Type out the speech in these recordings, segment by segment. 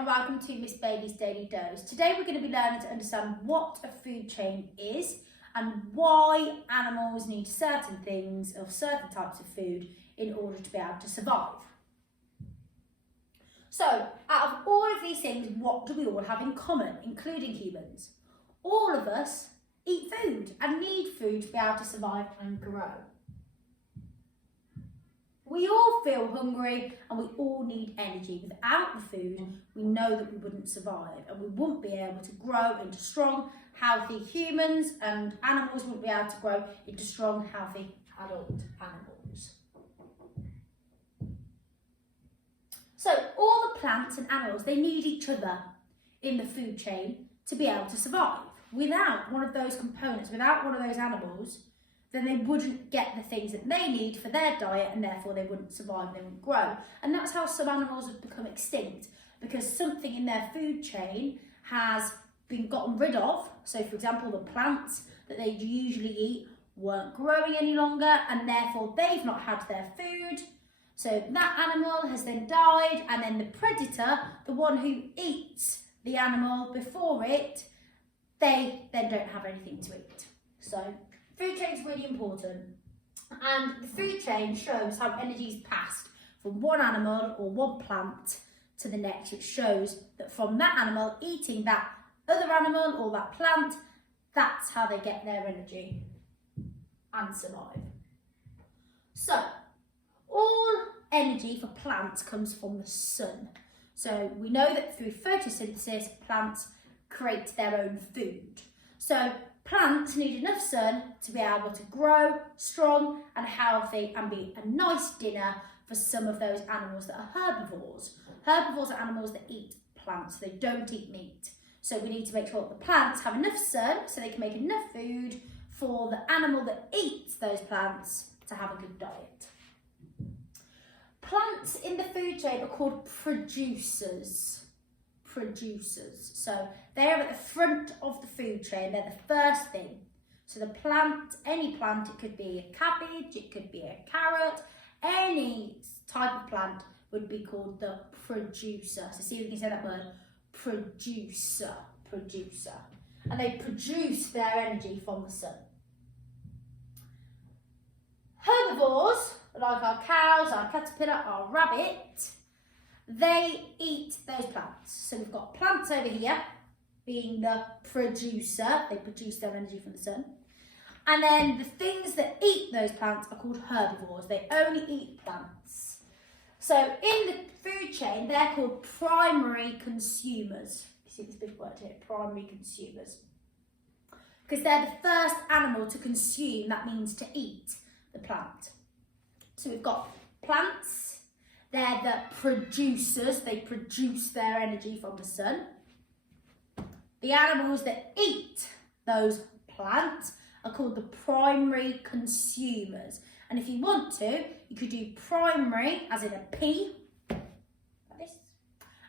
and welcome to Miss Bailey's Daily Dose. Today we're going to be learning to understand what a food chain is and why animals need certain things or certain types of food in order to be able to survive. So, out of all of these things, what do we all have in common, including humans? All of us eat food and need food to be able to survive and grow. We all feel hungry and we all need energy. Without the food, we know that we wouldn't survive and we wouldn't be able to grow into strong, healthy humans, and animals wouldn't be able to grow into strong, healthy adult animals. So all the plants and animals, they need each other in the food chain to be able to survive. Without one of those components, without one of those animals, then they wouldn't get the things that they need for their diet and therefore they wouldn't survive, they wouldn't grow. And that's how some animals have become extinct, because something in their food chain has been gotten rid of. So for example, the plants that they usually eat weren't growing any longer and therefore they've not had their food. So that animal has then died, and then the predator, the one who eats the animal before it, they then don't have anything to eat. So food chain is really important, and the food chain shows how energy is passed from one animal or one plant to the next. It shows that from that animal eating that other animal or that plant, that's how they get their energy and survive. So all energy for plants comes from the sun. So we know that through photosynthesis, plants create their own food. So plants need enough sun to be able to grow strong and healthy and be a nice dinner for some of those animals that are herbivores. Herbivores are animals that eat plants, they don't eat meat. So we need to make sure that the plants have enough sun so they can make enough food for the animal that eats those plants to have a good diet. Plants in the food chain are called producers. So they're at the front of the food chain, they're the first thing. So the plant, any plant, it could be a cabbage, it could be a carrot, any type of plant would be called the producer. So see if you can say that word, producer. And they produce their energy from the sun. Herbivores, like our cows, our caterpillar, our rabbit, they eat those plants. So we've got plants over here being the producer, they produce their energy from the sun. And then the things that eat those plants are called herbivores, they only eat plants. So in the food chain, they're called primary consumers. You see this big word here, primary consumers. Because they're the first animal to consume, that means to eat the plant. So we've got plants, they're the producers, they produce their energy from the sun. The animals that eat those plants are called the primary consumers. And if you want to, you could do primary as in a P, like this,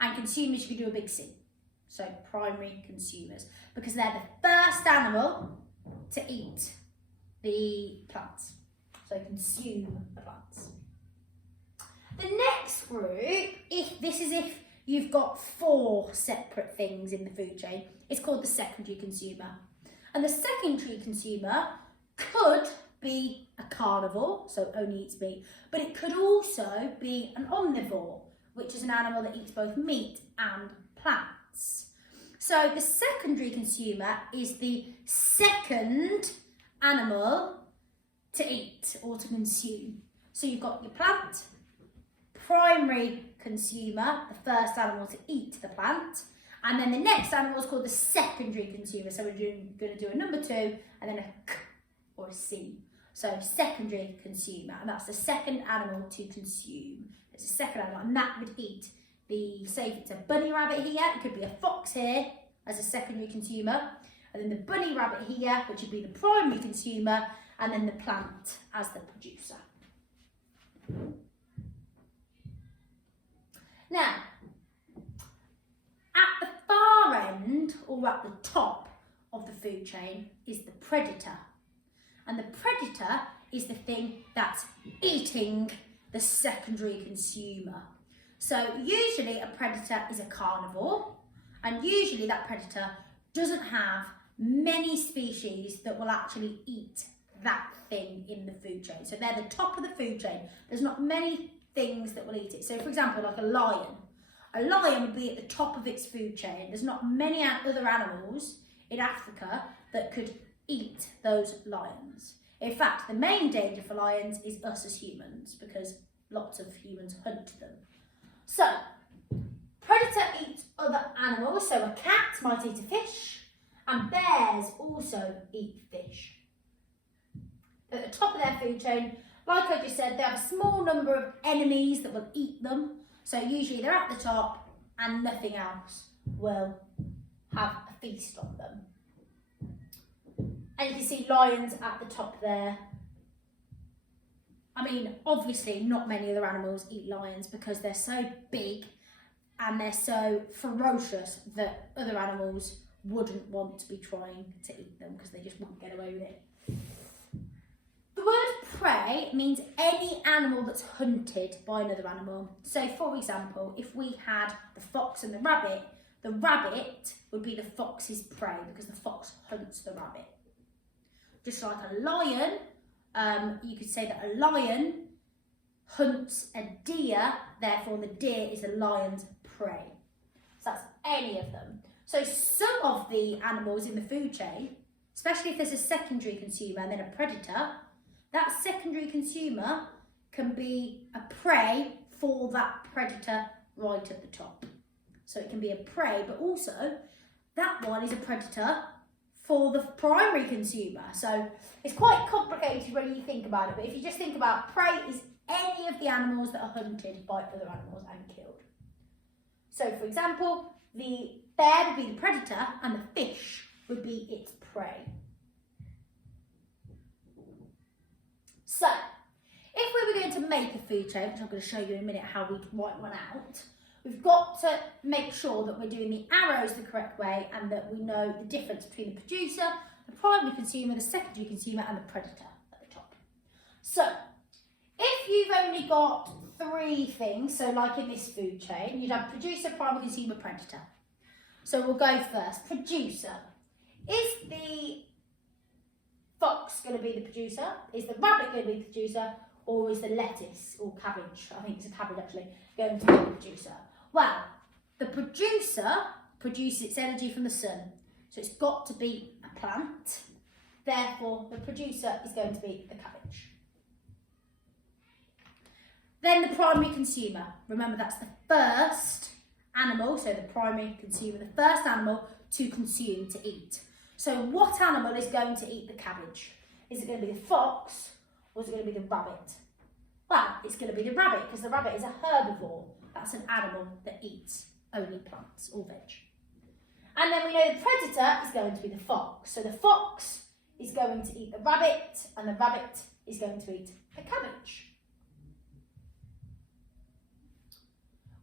and consumers you could do a big C. So primary consumers, because they're the first animal to eat the plants. So consume the plants. The next group, if you've got 4 separate things in the food chain, it's called the secondary consumer. And the secondary consumer could be a carnivore, so only eats meat, but it could also be an omnivore, which is an animal that eats both meat and plants. So the secondary consumer is the second animal to eat or to consume. So you've got your plant, primary consumer, the first animal to eat the plant, and then the next animal is called the secondary consumer. So we're going to do a number 2 and then a K or a C. So secondary consumer, and that's the second animal to consume. It's a second animal, and that would eat say if it's a bunny rabbit here, it could be a fox here as a secondary consumer, and then the bunny rabbit here, which would be the primary consumer, and then the plant as the producer. Now, at the far end, or at the top of the food chain, is the predator. And the predator is the thing that's eating the secondary consumer. So usually a predator is a carnivore, and usually that predator doesn't have many species that will actually eat that thing in the food chain. So they're the top of the food chain. There's not many things that will eat it. So for example, like a lion. A lion would be at the top of its food chain. There's not many other animals in Africa that could eat those lions. In fact, the main danger for lions is us as humans, because lots of humans hunt them. So, predator eats other animals. So a cat might eat a fish, and bears also eat fish. At the top of their food chain, like I just said, they have a small number of enemies that will eat them. So usually they're at the top and nothing else will have a feast on them. And you can see lions at the top there. I mean, obviously not many other animals eat lions because they're so big and they're so ferocious that other animals wouldn't want to be trying to eat them because they just wouldn't get away with it. The word prey means any animal that's hunted by another animal. So for example, if we had the fox and the rabbit would be the fox's prey because the fox hunts the rabbit. Just like a lion, you could say that a lion hunts a deer, therefore the deer is the lion's prey. So that's any of them. So some of the animals in the food chain, especially if there's a secondary consumer and then a predator, that secondary consumer can be a prey for that predator right at the top. So it can be a prey, but also that one is a predator for the primary consumer. So it's quite complicated when you think about it, but if you just think about prey is any of the animals that are hunted by other animals and killed. So for example, the bear would be the predator and the fish would be its prey. So, if we were going to make a food chain, which I'm going to show you in a minute how we'd write one out, we've got to make sure that we're doing the arrows the correct way and that we know the difference between the producer, the primary consumer, the secondary consumer and the predator at the top. So, if you've only got three things, so like in this food chain, you'd have producer, primary consumer, predator. So we'll go first. Producer. Is the fox going to be the producer? Is the rabbit going to be the producer? Or is the lettuce or cabbage, I think it's a cabbage actually, going to be the producer? Well, the producer produces its energy from the sun. So it's got to be a plant. Therefore, the producer is going to be the cabbage. Then the primary consumer. Remember, that's the first animal, so the primary consumer, the first animal to consume, to eat. So what animal is going to eat the cabbage? Is it going to be the fox or is it going to be the rabbit? Well, it's going to be the rabbit because the rabbit is a herbivore. That's an animal that eats only plants or veg. And then we know the predator is going to be the fox. So the fox is going to eat the rabbit and the rabbit is going to eat the cabbage.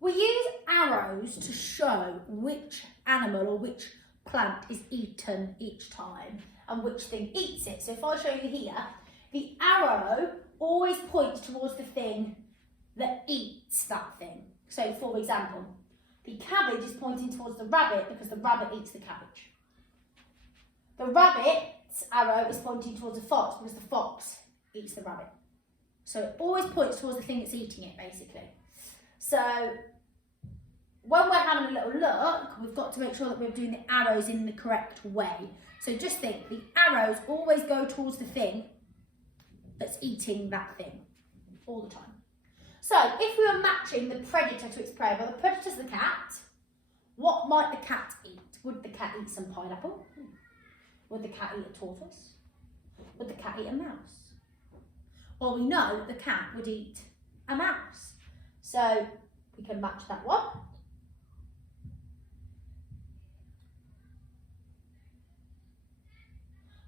We use arrows to show which animal or which plant is eaten each time and which thing eats it. So if I show you here, the arrow always points towards the thing that eats that thing. So for example, the cabbage is pointing towards the rabbit because the rabbit eats the cabbage. The rabbit's arrow is pointing towards the fox because the fox eats the rabbit. So it always points towards the thing that's eating it, basically. So when we're having a little look, we've got to make sure that we're doing the arrows in the correct way. So just think, the arrows always go towards the thing that's eating that thing all the time. So if we were matching the predator to its prey, well, the predator's the cat, what might the cat eat? Would the cat eat some pineapple? Would the cat eat a tortoise? Would the cat eat a mouse? Well, we know that the cat would eat a mouse. So we can match that one.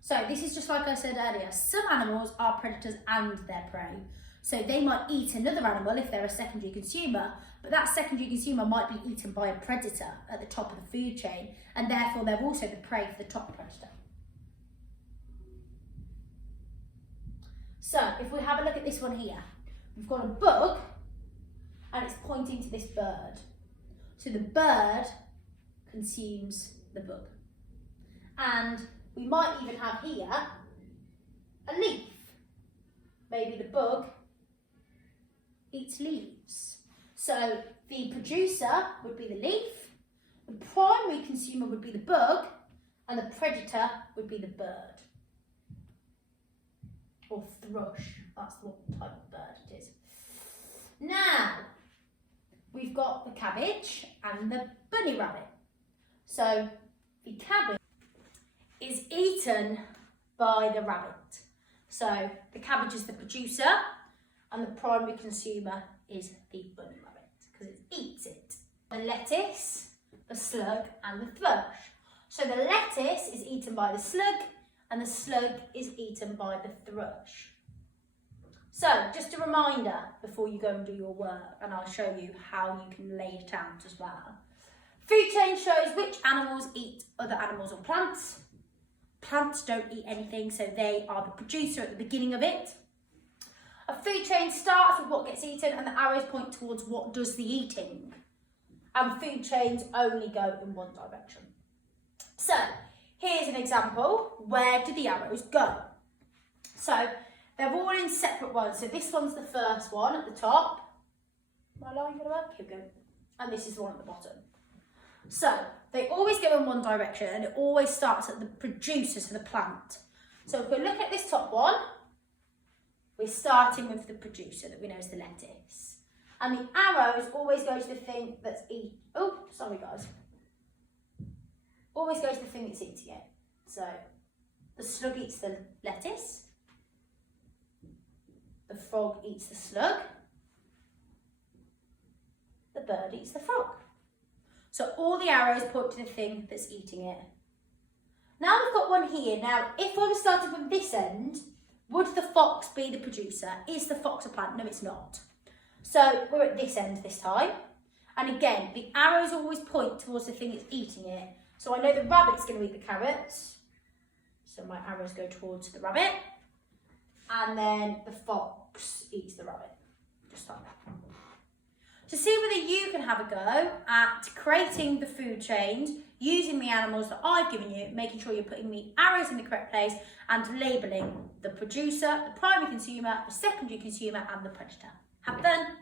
So this is just like I said earlier, some animals are predators and their prey. So they might eat another animal if they're a secondary consumer, but that secondary consumer might be eaten by a predator at the top of the food chain, and therefore they're also the prey for the top predator. So if we have a look at this one here, we've got a bug, and it's pointing to this bird. So the bird consumes the bug. And we might even have here a leaf. Maybe the bug eats leaves. So the producer would be the leaf, the primary consumer would be the bug, and the predator would be the bird. Or thrush, that's what type of bird it is. Now, we've got the cabbage and the bunny rabbit. So the cabbage is eaten by the rabbit. So the cabbage is the producer and the primary consumer is the bunny rabbit because it eats it. The lettuce, the slug and the thrush. So the lettuce is eaten by the slug and the slug is eaten by the thrush. So just a reminder before you go and do your work, and I'll show you how you can lay it out as well. Food chain shows which animals eat other animals or plants. Plants don't eat anything, so they are the producer at the beginning of it. A food chain starts with what gets eaten and the arrows point towards what does the eating. And food chains only go in one direction. So here's an example. Where do the arrows go? So they're all in separate ones. So this one's the first one at the top. My line going to work? Here we go. And this is the one at the bottom. So they always go in one direction and it always starts at the producer, so the plant. So if we look at this top one, we're starting with the producer that we know is the lettuce. And the arrows always go to the thing that's eating. Oh, sorry guys. Always go to the thing that's eating it. So the slug eats the lettuce. The frog eats the slug. The bird eats the frog. So all the arrows point to the thing that's eating it. Now we've got one here. Now, if I was starting from this end, would the fox be the producer? Is the fox a plant? No, it's not. So we're at this end this time. And again, the arrows always point towards the thing that's eating it. So I know the rabbit's going to eat the carrots. So my arrows go towards the rabbit. And then the fox eats the rabbit. Just like that. To see whether you can have a go at creating the food chains using the animals that I've given you, making sure you're putting the arrows in the correct place and labelling the producer, the primary consumer, the secondary consumer and the predator. Have fun!